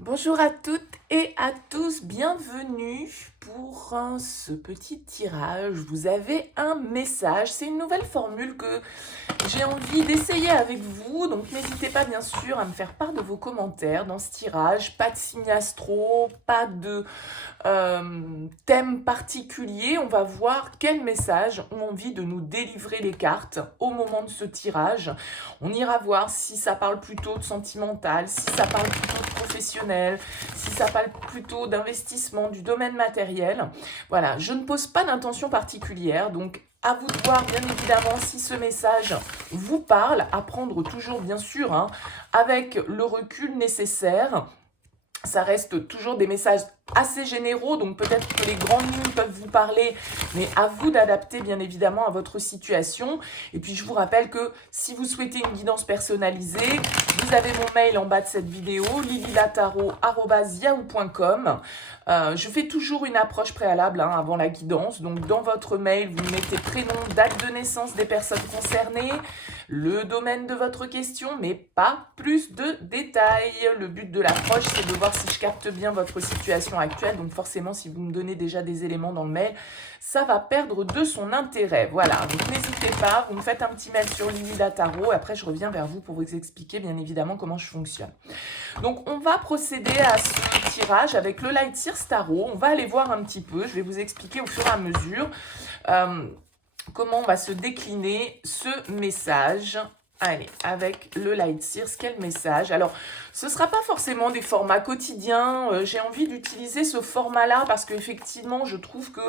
Bonjour à toutes et à tous, bienvenue pour ce petit tirage. Vous avez un message, c'est une nouvelle formule que j'ai envie d'essayer avec vous, donc n'hésitez pas bien sûr à me faire part de vos commentaires dans ce tirage. Pas de signe astro, pas de thème particulier, on va voir quels messages ont envie de nous délivrer les cartes au moment de ce tirage. On ira voir si ça parle plutôt de sentimental, si ça parle plutôt de professionnel, si ça parle plutôt d'investissement, du domaine matériel. Voilà, je ne pose pas d'intention particulière, donc à vous de voir bien évidemment si ce message vous parle, à prendre toujours bien sûr avec le recul nécessaire. Ça reste toujours des messages assez généraux, donc peut-être que les grandes lignes peuvent vous parler, mais à vous d'adapter bien évidemment à votre situation. Et puis je vous rappelle que si vous souhaitez une guidance personnalisée, vous avez mon mail en bas de cette vidéo, lililataro@yahoo.com. Je fais toujours une approche préalable avant la guidance, donc dans votre mail, vous mettez prénom, date de naissance des personnes concernées, le domaine de votre question, mais pas plus de détails. Le but de l'approche, c'est de voir si je capte bien votre situation actuelle. Donc forcément, si vous me donnez déjà des éléments dans le mail, ça va perdre de son intérêt. Voilà, donc n'hésitez pas, vous me faites un petit mail sur Lily Lataro. Après, je reviens vers vous pour vous expliquer bien évidemment comment je fonctionne. Donc on va procéder à ce tirage avec le Light Sears Tarot. On va aller voir un petit peu, je vais vous expliquer au fur et à mesure comment on va se décliner ce message. Allez, avec le Light Sears, quel message? Alors, ce ne sera pas forcément des formats quotidiens. J'ai envie d'utiliser ce format-là parce qu'effectivement, je trouve que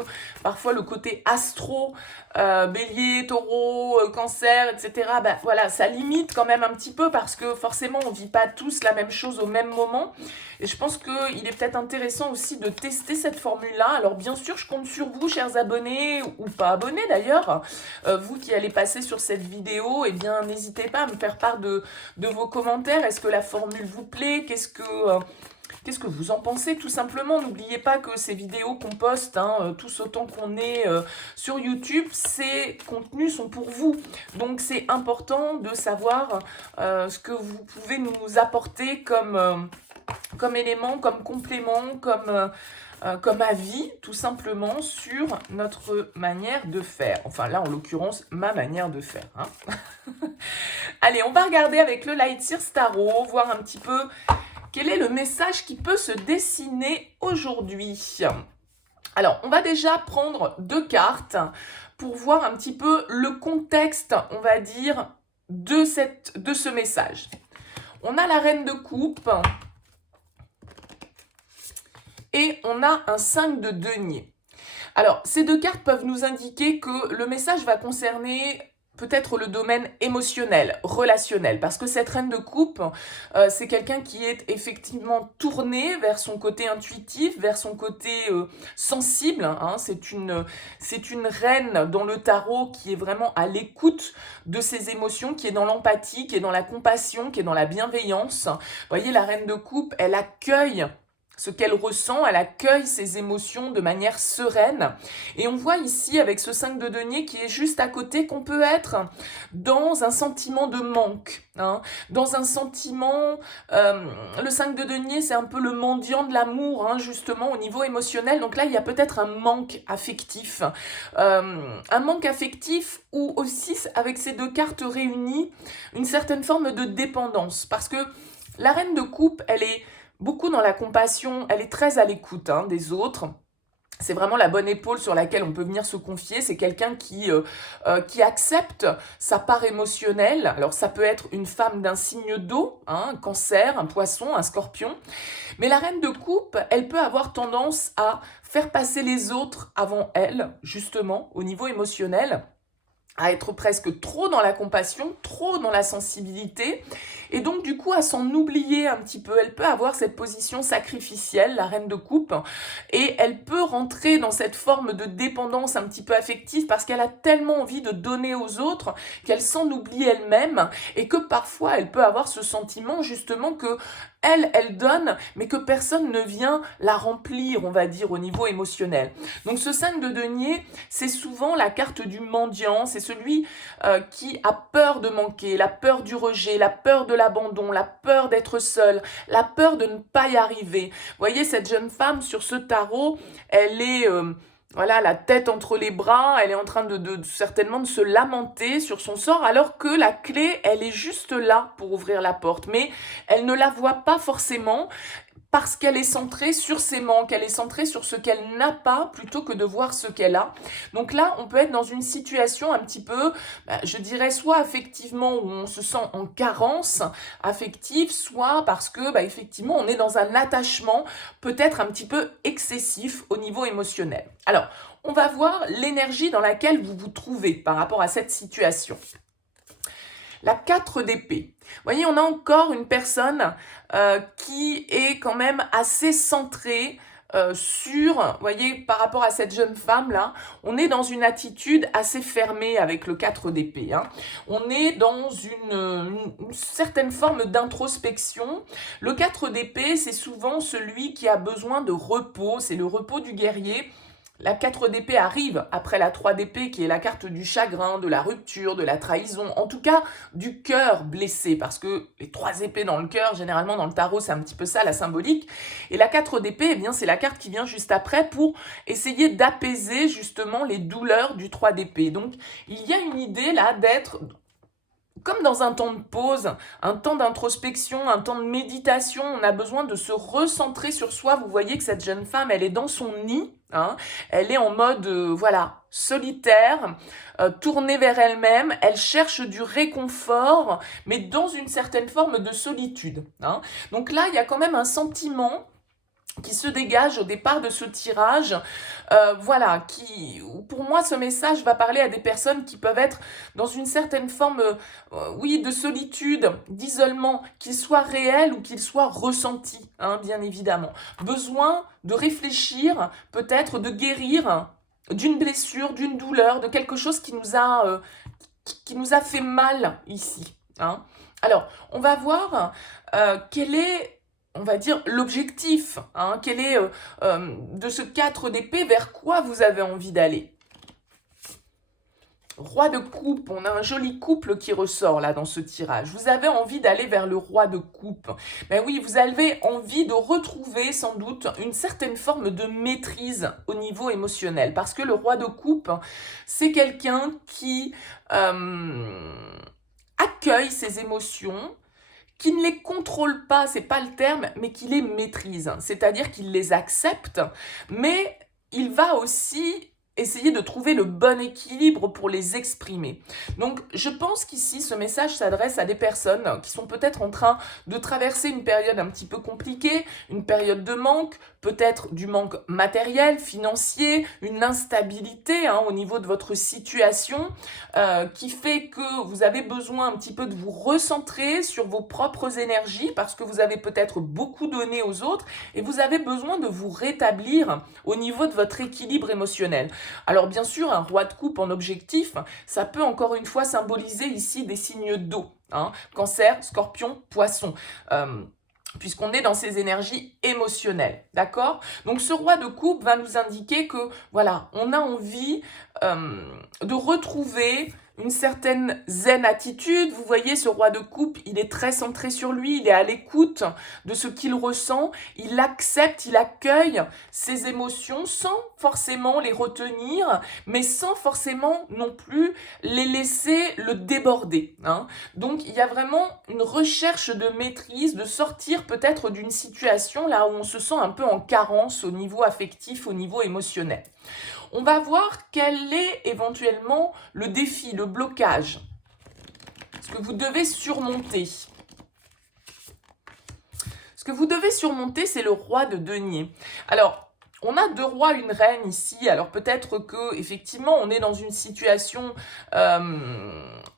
parfois le côté astro, bélier, taureau, cancer, etc., ben, voilà, ça limite quand même un petit peu parce que forcément, on ne vit pas tous la même chose au même moment. Et je pense qu'il est peut-être intéressant aussi de tester cette formule-là. Alors, bien sûr, je compte sur vous, chers abonnés, ou pas abonnés d'ailleurs. Vous qui allez passer sur cette vidéo, eh bien, n'hésitez pas à me faire part de vos commentaires. Est-ce que la formule vous plaît? Qu'est-ce que vous en pensez tout simplement? N'oubliez pas que ces vidéos qu'on poste, tous autant qu'on est sur YouTube, ces contenus sont pour vous. Donc c'est important de savoir ce que vous pouvez nous apporter comme élément, comme complément, comme avis, tout simplement, sur notre manière de faire. Enfin, là, en l'occurrence, ma manière de faire. Allez, on va regarder avec le Light Sears Tarot, voir un petit peu quel est le message qui peut se dessiner aujourd'hui. Alors, on va déjà prendre 2 cartes pour voir un petit peu le contexte, on va dire, de ce message. On a la Reine de Coupe et on a un 5 de denier. Alors, ces 2 cartes peuvent nous indiquer que le message va concerner peut-être le domaine émotionnel, relationnel, parce que cette reine de coupe, c'est quelqu'un qui est effectivement tourné vers son côté intuitif, vers son côté sensible. C'est une reine dans le tarot qui est vraiment à l'écoute de ses émotions, qui est dans l'empathie, qui est dans la compassion, qui est dans la bienveillance. Vous voyez, la reine de coupe, elle accueille ce qu'elle ressent, elle accueille ses émotions de manière sereine. Et on voit ici, avec ce 5 de denier qui est juste à côté, qu'on peut être dans un sentiment de manque. Dans un sentiment, le 5 de denier, c'est un peu le mendiant de l'amour, justement, au niveau émotionnel. Donc là, il y a peut-être un manque affectif. Un manque affectif ou aussi, avec ces 2 cartes réunies, une certaine forme de dépendance. Parce que la reine de coupe, elle est beaucoup dans la compassion, elle est très à l'écoute des autres. C'est vraiment la bonne épaule sur laquelle on peut venir se confier. C'est quelqu'un qui accepte sa part émotionnelle. Alors ça peut être une femme d'un signe d'eau, un cancer, un poisson, un scorpion. Mais la reine de coupe, elle peut avoir tendance à faire passer les autres avant elle, justement, au niveau émotionnel, à être presque trop dans la compassion, trop dans la sensibilité, et donc du coup à s'en oublier un petit peu. Elle peut avoir cette position sacrificielle, la reine de coupe, et elle peut rentrer dans cette forme de dépendance un petit peu affective parce qu'elle a tellement envie de donner aux autres qu'elle s'en oublie elle-même, et que parfois elle peut avoir ce sentiment justement que elle donne, mais que personne ne vient la remplir, on va dire, au niveau émotionnel. Donc ce 5 de denier, c'est souvent la carte du mendiant, c'est celui qui a peur de manquer, la peur du rejet, la peur de l'abandon, la peur d'être seul, la peur de ne pas y arriver. Vous voyez, cette jeune femme sur ce tarot, elle est... voilà, la tête entre les bras, elle est en train certainement de se lamenter sur son sort, alors que la clé, elle est juste là pour ouvrir la porte. Mais elle ne la voit pas forcément parce qu'elle est centrée sur ses manques, elle est centrée sur ce qu'elle n'a pas plutôt que de voir ce qu'elle a. Donc là, on peut être dans une situation un petit peu, je dirais, soit affectivement où on se sent en carence affective, soit parce que, effectivement, on est dans un attachement peut-être un petit peu excessif au niveau émotionnel. Alors, on va voir l'énergie dans laquelle vous vous trouvez par rapport à cette situation. La 4 d'épée. Vous voyez, on a encore une personne qui est quand même assez centrée sur, vous voyez, par rapport à cette jeune femme-là, on est dans une attitude assez fermée avec le 4 d'épée. Hein. On est dans une certaine forme d'introspection. Le 4 d'épée, c'est souvent celui qui a besoin de repos, c'est le repos du guerrier. La 4 d'épée arrive après la 3 d'épée qui est la carte du chagrin, de la rupture, de la trahison, en tout cas du cœur blessé, parce que les 3 épées dans le cœur, généralement dans le tarot, c'est un petit peu ça la symbolique. Et la 4 d'épée, eh bien, c'est la carte qui vient juste après pour essayer d'apaiser justement les douleurs du 3 d'épée. Donc il y a une idée là d'être comme dans un temps de pause, un temps d'introspection, un temps de méditation, on a besoin de se recentrer sur soi. Vous voyez que cette jeune femme, elle est dans son nid, hein, elle est en mode, voilà, solitaire, tournée vers elle-même, elle cherche du réconfort, mais dans une certaine forme de solitude. Hein. Donc là, il y a quand même un sentiment qui se dégage au départ de ce tirage, voilà, pour moi, ce message va parler à des personnes qui peuvent être dans une certaine forme, oui, de solitude, d'isolement, qu'il soit réel ou qu'il soit ressenti, hein, bien évidemment. Besoin de réfléchir, peut-être de guérir d'une blessure, d'une douleur, de quelque chose qui nous a fait mal ici. Hein. Alors, on va voir quel est, on va dire, l'objectif, hein, quel est de ce 4 d'épée, vers quoi vous avez envie d'aller. Roi de coupe, on a un joli couple qui ressort là dans ce tirage. Vous avez envie d'aller vers le roi de coupe. Ben oui, vous avez envie de retrouver sans doute une certaine forme de maîtrise au niveau émotionnel. Parce que le roi de coupe, c'est quelqu'un qui accueille ses émotions, qui ne les contrôle pas, c'est pas le terme, mais qui les maîtrise. C'est-à-dire qu'il les accepte, mais il va aussi essayer de trouver le bon équilibre pour les exprimer. Donc, je pense qu'ici, ce message s'adresse à des personnes qui sont peut-être en train de traverser une période un petit peu compliquée, une période de manque, peut-être du manque matériel, financier, une instabilité hein, au niveau de votre situation qui fait que vous avez besoin un petit peu de vous recentrer sur vos propres énergies parce que vous avez peut-être beaucoup donné aux autres et vous avez besoin de vous rétablir au niveau de votre équilibre émotionnel. Alors bien sûr, un roi de coupe en objectif, ça peut encore une fois symboliser ici des signes d'eau. Hein, Cancer, Scorpion, Poisson. Puisqu'on est dans ces énergies émotionnelles, d'accord? Donc ce roi de coupe va nous indiquer que, voilà, on a envie de retrouver une certaine zen attitude. Vous voyez, ce roi de coupe, il est très centré sur lui, il est à l'écoute de ce qu'il ressent, il accepte, il accueille ses émotions sans forcément les retenir, mais sans forcément non plus les laisser le déborder. Hein. Donc, il y a vraiment une recherche de maîtrise, de sortir peut-être d'une situation là où on se sent un peu en carence au niveau affectif, au niveau émotionnel. On va voir quel est éventuellement le défi, le blocage, ce que vous devez surmonter. Ce que vous devez surmonter, c'est le roi de denier. Alors, on a 2 rois, une reine ici. Alors peut-être que effectivement, on est dans une situation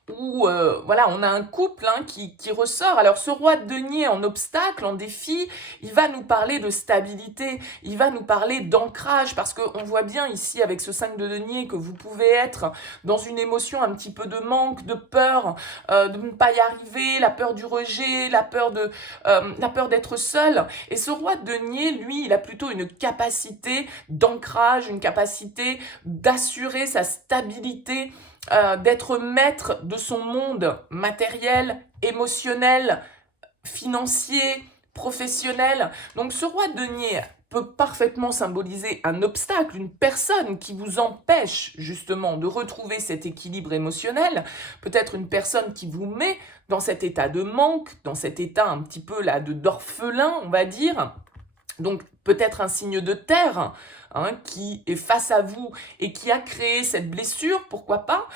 où où voilà, on a un couple qui ressort. Alors ce roi de denier en obstacle, en défi, il va nous parler de stabilité, il va nous parler d'ancrage, parce qu'on voit bien ici avec ce 5 de denier que vous pouvez être dans une émotion un petit peu de manque, de peur, de ne pas y arriver, la peur du rejet, la peur d'être seul. Et ce roi de denier, lui, il a plutôt une capacité d'ancrage, une capacité d'assurer sa stabilité, d'être maître de son monde matériel, émotionnel, financier, professionnel. Donc ce roi de denier peut parfaitement symboliser un obstacle, une personne qui vous empêche justement de retrouver cet équilibre émotionnel, peut-être une personne qui vous met dans cet état de manque, dans cet état un petit peu là d'orphelin, on va dire. Donc peut-être un signe de terre qui est face à vous et qui a créé cette blessure, pourquoi pas.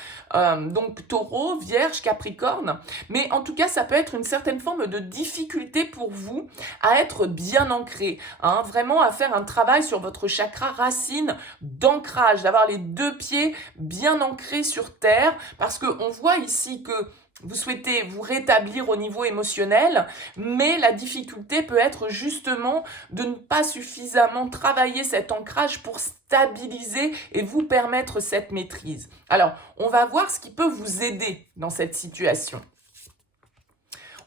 Donc taureau, vierge, capricorne. Mais en tout cas, ça peut être une certaine forme de difficulté pour vous à être bien ancré. Vraiment à faire un travail sur votre chakra racine d'ancrage, d'avoir les 2 pieds bien ancrés sur terre. Parce qu'on voit ici que vous souhaitez vous rétablir au niveau émotionnel, mais la difficulté peut être justement de ne pas suffisamment travailler cet ancrage pour stabiliser et vous permettre cette maîtrise. Alors, on va voir ce qui peut vous aider dans cette situation.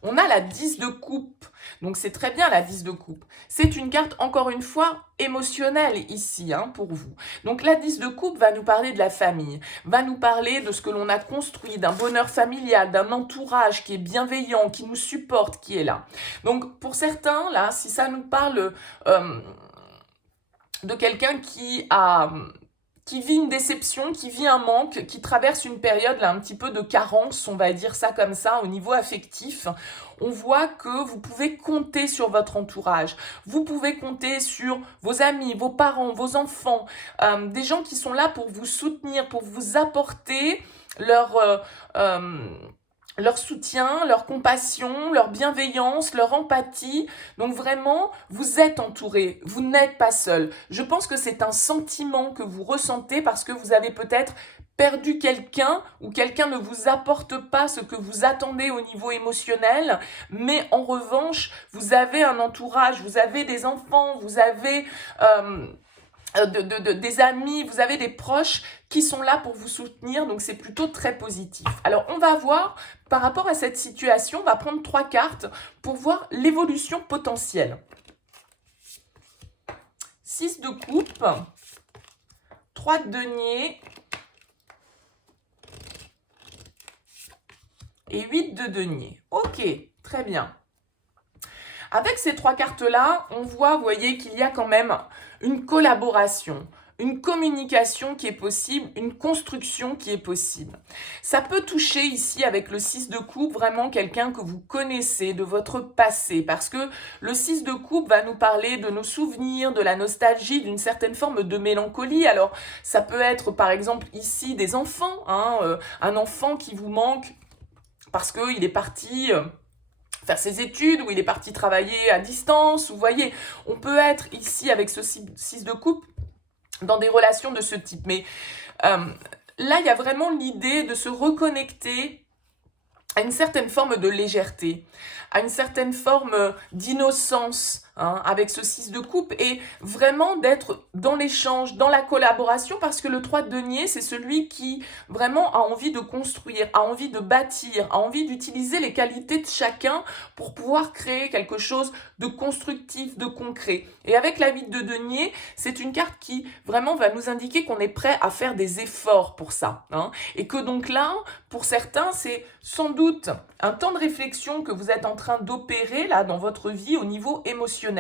On a la 10 de coupe, donc c'est très bien la 10 de coupe. C'est une carte, encore une fois, émotionnelle ici pour vous. Donc la 10 de coupe va nous parler de la famille, va nous parler de ce que l'on a construit, d'un bonheur familial, d'un entourage qui est bienveillant, qui nous supporte, qui est là. Donc pour certains, là, si ça nous parle de quelqu'un qui vit une déception, qui vit un manque, qui traverse une période là, un petit peu de carence, on va dire ça comme ça, au niveau affectif, on voit que vous pouvez compter sur votre entourage. Vous pouvez compter sur vos amis, vos parents, vos enfants, des gens qui sont là pour vous soutenir, pour vous apporter leur soutien, leur compassion, leur bienveillance, leur empathie. Donc vraiment, vous êtes entouré, vous n'êtes pas seul. Je pense que c'est un sentiment que vous ressentez parce que vous avez peut-être perdu quelqu'un ou quelqu'un ne vous apporte pas ce que vous attendez au niveau émotionnel, mais en revanche, vous avez un entourage, vous avez des enfants, vous avez des amis, vous avez des proches qui sont là pour vous soutenir, donc c'est plutôt très positif. Alors on va voir, par rapport à cette situation, on va prendre 3 cartes pour voir l'évolution potentielle. 6 de coupe, 3 de denier et 8 de denier. Ok, très bien. Avec ces 3 cartes-là, on voit, vous voyez, qu'il y a quand même une collaboration, une communication qui est possible, une construction qui est possible. Ça peut toucher ici, avec le 6 de coupe, vraiment quelqu'un que vous connaissez, de votre passé, parce que le 6 de coupe va nous parler de nos souvenirs, de la nostalgie, d'une certaine forme de mélancolie. Alors, ça peut être, par exemple, ici, des enfants, un enfant qui vous manque parce qu'il est parti faire ses études, ou il est parti travailler à distance. Vous voyez, on peut être ici avec ce 6 de coupe dans des relations de ce type. Mais là, il y a vraiment l'idée de se reconnecter à une certaine forme de légèreté, à une certaine forme d'innocence avec ce 6 de coupe, et vraiment d'être dans l'échange, dans la collaboration, parce que le 3 de denier, c'est celui qui vraiment a envie de construire, a envie de bâtir, a envie d'utiliser les qualités de chacun pour pouvoir créer quelque chose de constructif, de concret. Et avec la 8 de denier, c'est une carte qui vraiment va nous indiquer qu'on est prêt à faire des efforts pour ça. Et que donc là, pour certains, c'est sans doute un temps de réflexion que vous êtes en train d'opérer là dans votre vie au niveau émotionnel.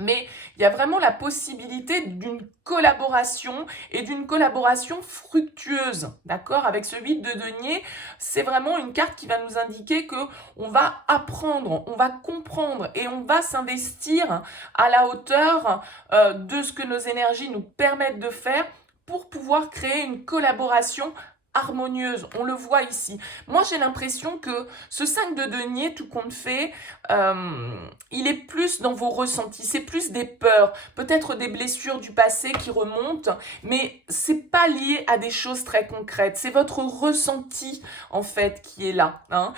Mais il y a vraiment la possibilité d'une collaboration, et d'une collaboration fructueuse, d'accord? Avec ce 8 de denier, c'est vraiment une carte qui va nous indiquer que on va apprendre, on va comprendre et on va s'investir à la hauteur de ce que nos énergies nous permettent de faire pour pouvoir créer une collaboration harmonieuse, on le voit ici. Moi, j'ai l'impression que ce 5 de denier, tout compte fait, il est plus dans vos ressentis, c'est plus des peurs, peut-être des blessures du passé qui remontent, mais c'est pas lié à des choses très concrètes, c'est votre ressenti, en fait, qui est là. Hein.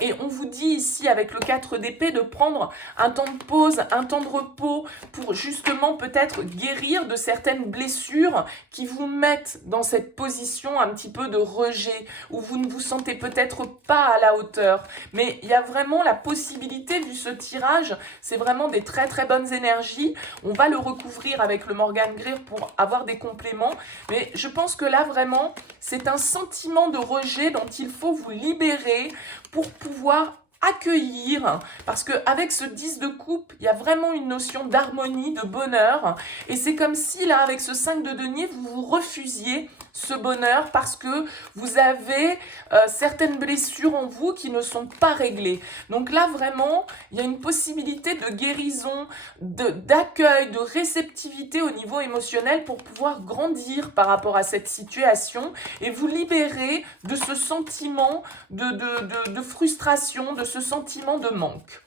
Et on vous dit ici, avec le 4 d'épée, de prendre un temps de pause, un temps de repos, pour justement peut-être guérir de certaines blessures qui vous mettent dans cette position un petit peu de rejet, où vous ne vous sentez peut-être pas à la hauteur. Mais il y a vraiment la possibilité, vu ce tirage, c'est vraiment des très très bonnes énergies. On va le recouvrir avec le Morgan Greer pour avoir des compléments. Mais je pense que là, vraiment, c'est un sentiment de rejet dont il faut vous libérer pour pouvoir accueillir, parce qu'avec ce 10 de coupe, il y a vraiment une notion d'harmonie, de bonheur, et c'est comme si là, avec ce 5 de denier, vous vous refusiez ce bonheur parce que vous avez certaines blessures en vous qui ne sont pas réglées. Donc là, vraiment, il y a une possibilité de guérison, d'accueil, de réceptivité au niveau émotionnel pour pouvoir grandir par rapport à cette situation et vous libérer de ce sentiment de frustration, de ce sentiment de manque.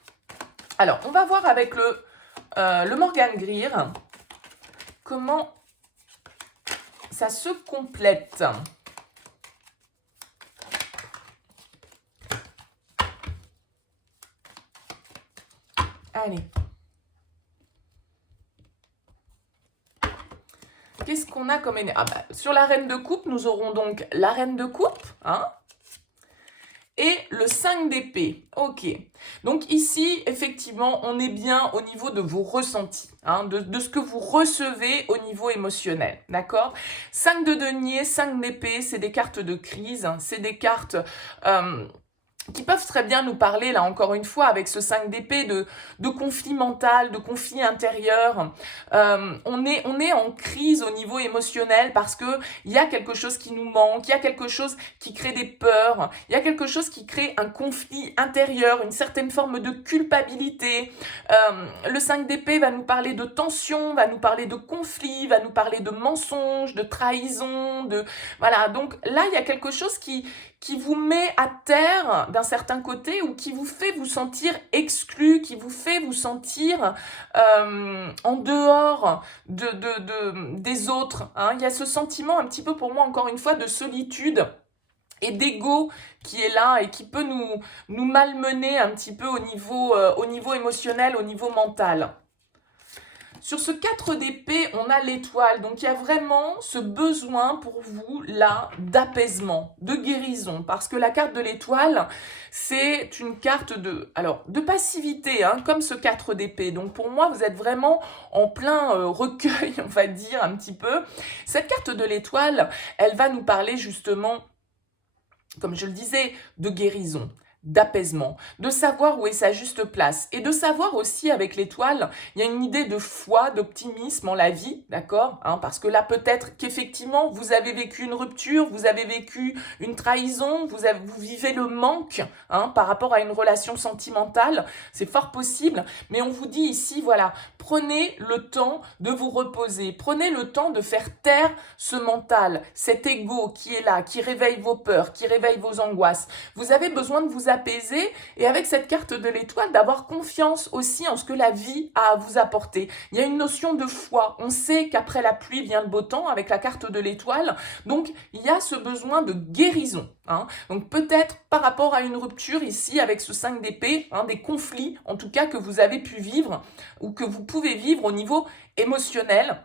Alors, on va voir avec le Morgan Greer comment ça se complète. Allez. Qu'est-ce qu'on a comme énergie? Sur la reine de coupe, nous aurons donc la reine de coupe, hein, et le 5 d'épée. Ok. Donc ici, effectivement, on est bien au niveau de vos ressentis, hein, de ce que vous recevez au niveau émotionnel. D'accord? 5 de denier, 5 d'épée, c'est des cartes de crise, hein, c'est des cartes qui peuvent très bien nous parler, là encore une fois, avec ce 5 d'épée, de conflit mental, de conflit intérieur. On est en crise au niveau émotionnel parce que il y a quelque chose qui nous manque, il y a quelque chose qui crée des peurs, il y a quelque chose qui crée un conflit intérieur, une certaine forme de culpabilité. Le 5 d'épée va nous parler de tension, va nous parler de conflit, va nous parler de mensonges, de trahison, voilà. Donc là, il y a quelque chose qui vous met à terre d'un certain côté ou qui vous fait vous sentir exclu, qui vous fait vous sentir en dehors des autres. Hein. Il y a ce sentiment un petit peu pour moi, encore une fois, de solitude et d'ego qui est là et qui peut nous malmener un petit peu au niveau émotionnel, au niveau mental. Sur ce 4 d'épée, on a l'étoile. Donc, il y a vraiment ce besoin pour vous, là, d'apaisement, de guérison. Parce que la carte de l'étoile, c'est une carte de passivité, hein, comme ce 4 d'épée. Donc, pour moi, vous êtes vraiment en plein recueil, on va dire, un petit peu. Cette carte de l'étoile, elle va nous parler justement, comme je le disais, de guérison, d'apaisement, de savoir où est sa juste place et de savoir aussi avec l'étoile, il y a une idée de foi, d'optimisme en la vie, d'accord, hein, parce que là peut-être qu'effectivement vous avez vécu une rupture, vous avez vécu une trahison, vous vivez le manque, hein, par rapport à une relation sentimentale, c'est fort possible, mais on vous dit ici, voilà, prenez le temps de vous reposer, prenez le temps de faire taire ce mental, cet ego qui est là, qui réveille vos peurs, qui réveille vos angoisses. Vous avez besoin de vous apaiser et avec cette carte de l'étoile, d'avoir confiance aussi en ce que la vie a à vous apporter. Il y a une notion de foi. On sait qu'après la pluie vient le beau temps avec la carte de l'étoile. Donc, il y a ce besoin de guérison. Hein. Donc, peut-être par rapport à une rupture ici avec ce 5 d'épée, hein, des conflits en tout cas que vous avez pu vivre ou que vous pouvez vivre au niveau émotionnel.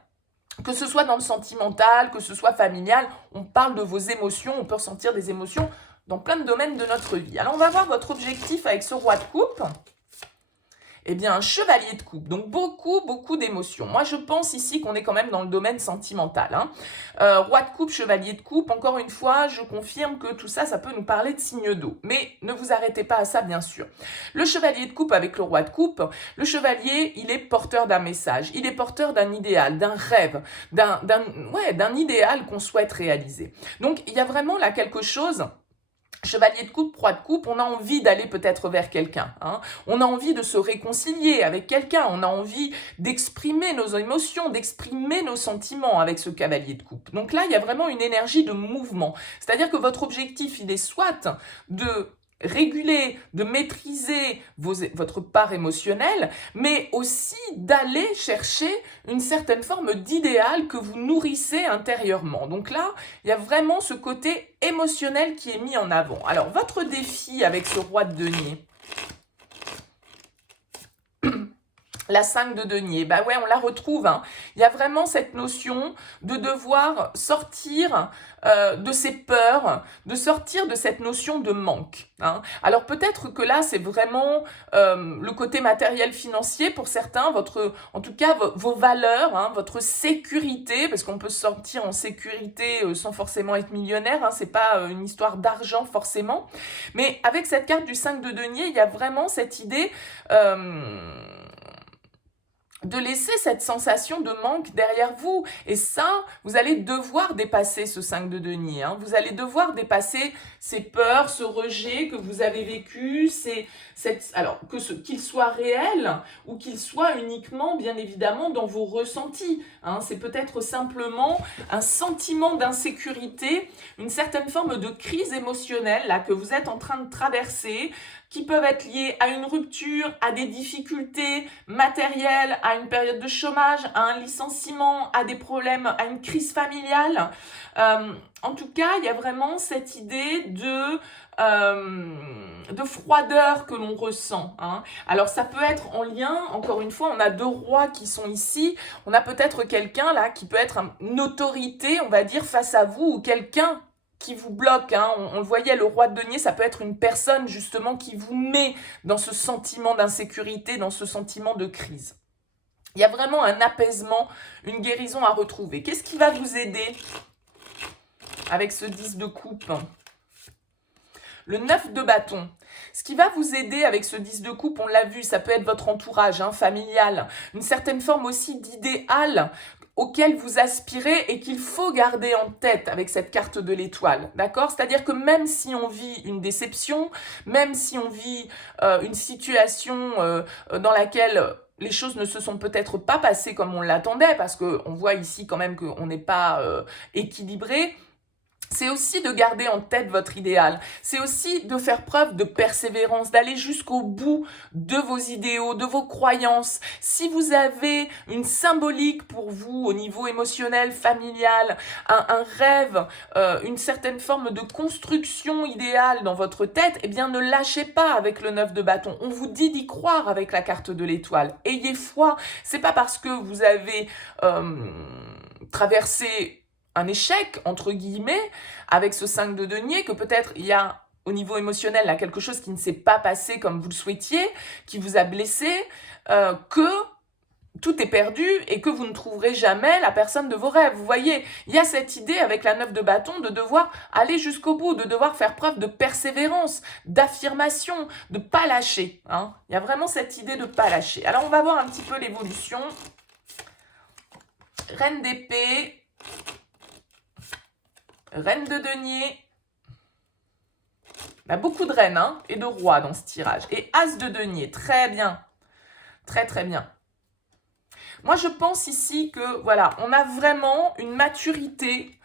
Que ce soit dans le sentimental, que ce soit familial, on parle de vos émotions, on peut ressentir des émotions dans plein de domaines de notre vie. Alors, on va voir votre objectif avec ce roi de coupe. Eh bien, un chevalier de coupe. Donc, beaucoup d'émotions. Moi, je pense ici qu'on est quand même dans le domaine sentimental. Hein. Roi de coupe, chevalier de coupe. Encore une fois, je confirme que tout ça, ça peut nous parler de signes d'eau. Mais ne vous arrêtez pas à ça, bien sûr. Le chevalier de coupe avec le roi de coupe, le chevalier, il est porteur d'un message. Il est porteur d'un idéal, d'un rêve, d'un idéal qu'on souhaite réaliser. Donc, il y a vraiment là quelque chose Chevalier de coupe, roi de coupe, on a envie d'aller peut-être vers quelqu'un. Hein. On a envie de se réconcilier avec quelqu'un. On a envie d'exprimer nos émotions, d'exprimer nos sentiments avec ce cavalier de coupe. Donc là, il y a vraiment une énergie de mouvement. C'est-à-dire que votre objectif, il est soit de réguler, de maîtriser votre part émotionnelle, mais aussi d'aller chercher une certaine forme d'idéal que vous nourrissez intérieurement. Donc là, il y a vraiment ce côté émotionnel qui est mis en avant. Alors, votre défi avec ce roi de denier, la 5 de denier, bah ouais, on la retrouve. Hein. Il y a vraiment cette notion de devoir sortir de ses peurs, de sortir de cette notion de manque. Hein. Alors peut-être que là, c'est vraiment le côté matériel financier pour certains, en tout cas vos valeurs, hein, votre sécurité, parce qu'on peut se sentir en sécurité sans forcément être millionnaire, hein, c'est pas une histoire d'argent forcément. Mais avec cette carte du 5 de denier, il y a vraiment cette idée de laisser cette sensation de manque derrière vous. Et ça, vous allez devoir dépasser ce 5 de denier. Hein. Vous allez devoir dépasser ces peurs, ce rejet que vous avez vécu, alors qu'il soit réel ou qu'il soit uniquement, bien évidemment, dans vos ressentis. Hein. C'est peut-être simplement un sentiment d'insécurité, une certaine forme de crise émotionnelle là, que vous êtes en train de traverser, qui peuvent être liées à une rupture, à des difficultés matérielles, à une période de chômage, à un licenciement, à des problèmes, à une crise familiale. En tout cas, il y a vraiment cette idée de froideur que l'on ressent. Hein. Alors, ça peut être en lien, encore une fois, on a deux rois qui sont ici. On a peut-être quelqu'un là qui peut être une autorité, on va dire, face à vous, ou quelqu'un qui vous bloque, hein. On le voyait, le roi de denier, ça peut être une personne justement qui vous met dans ce sentiment d'insécurité, dans ce sentiment de crise. Il y a vraiment un apaisement, une guérison à retrouver. Qu'est-ce qui va vous aider avec ce 10 de coupe? Le 9 de bâton. Ce qui va vous aider avec ce 10 de coupe, on l'a vu, ça peut être votre entourage hein, familial, une certaine forme aussi d'idéal auquel vous aspirez et qu'il faut garder en tête avec cette carte de l'étoile, d'accord? C'est-à-dire que même si on vit une déception, même si on vit une situation dans laquelle les choses ne se sont peut-être pas passées comme on l'attendait, parce qu'on voit ici quand même qu'on n'est pas équilibré, c'est aussi de garder en tête votre idéal. C'est aussi de faire preuve de persévérance, d'aller jusqu'au bout de vos idéaux, de vos croyances. Si vous avez une symbolique pour vous au niveau émotionnel, familial, un rêve, une certaine forme de construction idéale dans votre tête, eh bien ne lâchez pas avec le 9 de bâton. On vous dit d'y croire avec la carte de l'étoile. Ayez foi. C'est pas parce que vous avez traversé un échec, entre guillemets, avec ce 5 de denier, que peut-être il y a au niveau émotionnel là, quelque chose qui ne s'est pas passé comme vous le souhaitiez, qui vous a blessé, que tout est perdu et que vous ne trouverez jamais la personne de vos rêves. Vous voyez, il y a cette idée avec la 9 de bâton de devoir aller jusqu'au bout, de devoir faire preuve de persévérance, d'affirmation, de ne pas lâcher. Hein. Il y a vraiment cette idée de ne pas lâcher. Alors, on va voir un petit peu l'évolution. Reine d'épée, Reine de denier. Il y a beaucoup de reines hein, et de rois dans ce tirage. Et as de denier, très bien. Très très bien. Moi je pense ici que voilà, on a vraiment une maturité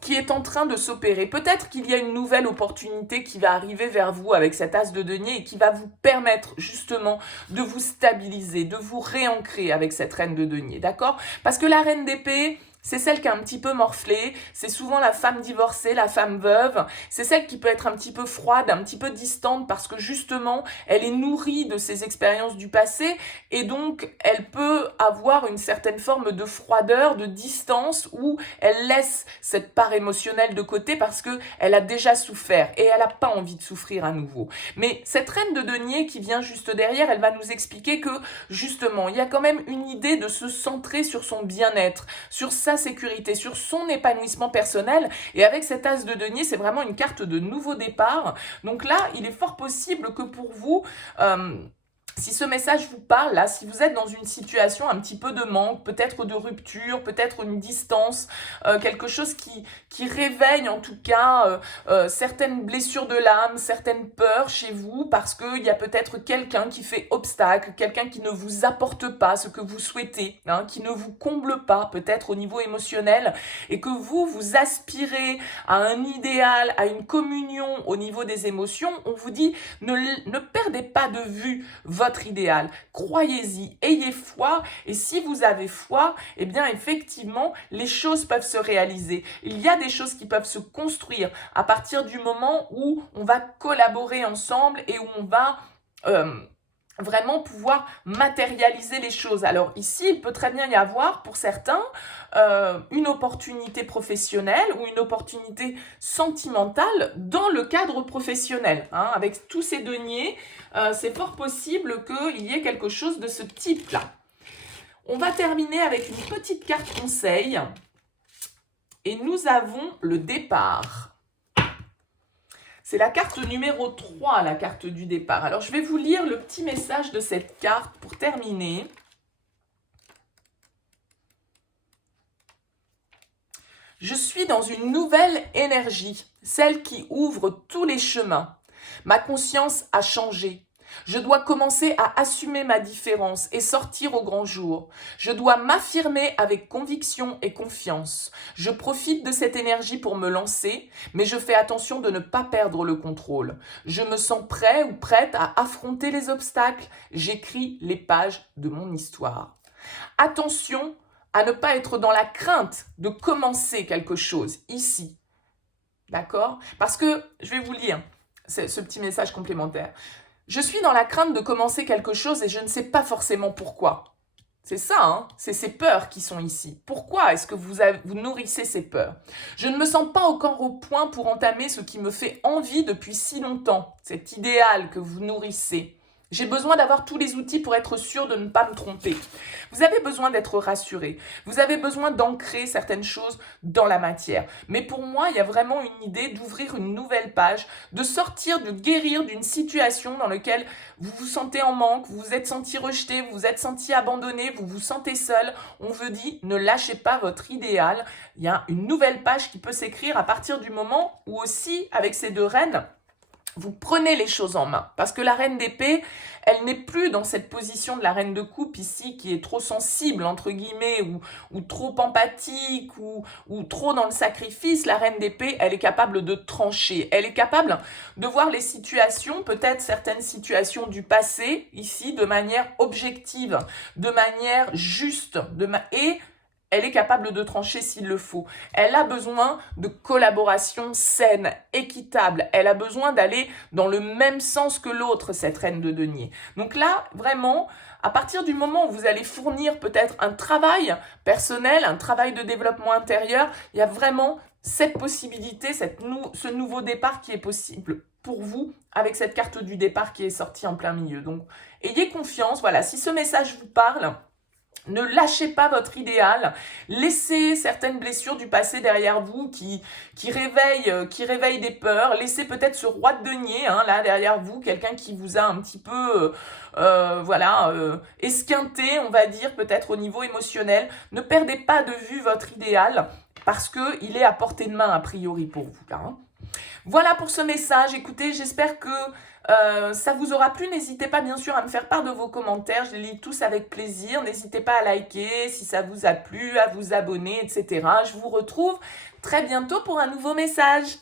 qui est en train de s'opérer. Peut-être qu'il y a une nouvelle opportunité qui va arriver vers vous avec cet as de denier et qui va vous permettre justement de vous stabiliser, de vous réancrer avec cette reine de denier, d'accord? Parce que la reine d'épée, c'est celle qui est un petit peu morflée, c'est souvent la femme divorcée, la femme veuve, c'est celle qui peut être un petit peu froide, un petit peu distante parce que justement, elle est nourrie de ses expériences du passé et donc elle peut avoir une certaine forme de froideur, de distance où elle laisse cette part émotionnelle de côté parce qu'elle a déjà souffert et elle n'a pas envie de souffrir à nouveau. Mais cette reine de denier qui vient juste derrière, elle va nous expliquer que justement, il y a quand même une idée de se centrer sur son bien-être, sur sa sécurité, sur son épanouissement personnel. Et avec cet as de denier, c'est vraiment une carte de nouveau départ. Donc là, il est fort possible que pour vous, Si ce message vous parle, là, si vous êtes dans une situation un petit peu de manque, peut-être de rupture, peut-être une distance, quelque chose qui réveille en tout cas certaines blessures de l'âme, certaines peurs chez vous, parce qu'il y a peut-être quelqu'un qui fait obstacle, quelqu'un qui ne vous apporte pas ce que vous souhaitez, hein, qui ne vous comble pas peut-être au niveau émotionnel, et que vous aspirez à un idéal, à une communion au niveau des émotions, on vous dit ne perdez pas de vue votre idéal, croyez-y, ayez foi, et si vous avez foi, eh bien effectivement, les choses peuvent se réaliser. Il y a des choses qui peuvent se construire à partir du moment où on va collaborer ensemble et où on va vraiment pouvoir matérialiser les choses. Alors ici, il peut très bien y avoir pour certains une opportunité professionnelle ou une opportunité sentimentale dans le cadre professionnel. Hein. Avec tous ces deniers, c'est fort possible qu'il y ait quelque chose de ce type-là. On va terminer avec une petite carte conseil et nous avons le départ. C'est la carte numéro 3, la carte du départ. Alors, je vais vous lire le petit message de cette carte pour terminer. Je suis dans une nouvelle énergie, celle qui ouvre tous les chemins. Ma conscience a changé. Je dois commencer à assumer ma différence et sortir au grand jour. Je dois m'affirmer avec conviction et confiance. Je profite de cette énergie pour me lancer, mais je fais attention de ne pas perdre le contrôle. Je me sens prêt ou prête à affronter les obstacles. J'écris les pages de mon histoire. Attention à ne pas être dans la crainte de commencer quelque chose ici. D'accord ? Parce que, je vais vous lire ce petit message complémentaire. Je suis dans la crainte de commencer quelque chose et je ne sais pas forcément pourquoi. C'est ça, hein, c'est ces peurs qui sont ici. Pourquoi est-ce que vous nourrissez ces peurs? Je ne me sens pas encore au point pour entamer ce qui me fait envie depuis si longtemps, cet idéal que vous nourrissez. J'ai besoin d'avoir tous les outils pour être sûr de ne pas me tromper. Vous avez besoin d'être rassuré. Vous avez besoin d'ancrer certaines choses dans la matière. Mais pour moi, il y a vraiment une idée d'ouvrir une nouvelle page, de sortir, de guérir d'une situation dans laquelle vous vous sentez en manque, vous vous êtes senti rejeté, vous vous êtes senti abandonné, vous vous sentez seul. On vous dit, ne lâchez pas votre idéal. Il y a une nouvelle page qui peut s'écrire à partir du moment où aussi, avec ces deux reines, vous prenez les choses en main. Parce que la reine d'épée, elle n'est plus dans cette position de la reine de coupe ici qui est trop sensible, entre guillemets, ou trop empathique, ou trop dans le sacrifice. La reine d'épée, elle est capable de trancher. Elle est capable de voir les situations, peut-être certaines situations du passé, ici, de manière objective, de manière juste, et elle est capable de trancher s'il le faut. Elle a besoin de collaboration saine, équitable. Elle a besoin d'aller dans le même sens que l'autre, cette reine de denier. Donc là, vraiment, à partir du moment où vous allez fournir peut-être un travail personnel, un travail de développement intérieur, il y a vraiment cette possibilité, ce nouveau départ qui est possible pour vous avec cette carte du départ qui est sortie en plein milieu. Donc, ayez confiance. Voilà, si ce message vous parle, ne lâchez pas votre idéal, laissez certaines blessures du passé derrière vous qui réveillent des peurs, laissez peut-être ce roi de denier là derrière vous, quelqu'un qui vous a un petit peu esquinté, on va dire, peut-être au niveau émotionnel. Ne perdez pas de vue votre idéal parce qu'il est à portée de main a priori pour vous là. Voilà pour ce message. Écoutez, j'espère que ça vous aura plu. N'hésitez pas bien sûr à me faire part de vos commentaires. Je les lis tous avec plaisir. N'hésitez pas à liker si ça vous a plu, à vous abonner, etc. Je vous retrouve très bientôt pour un nouveau message.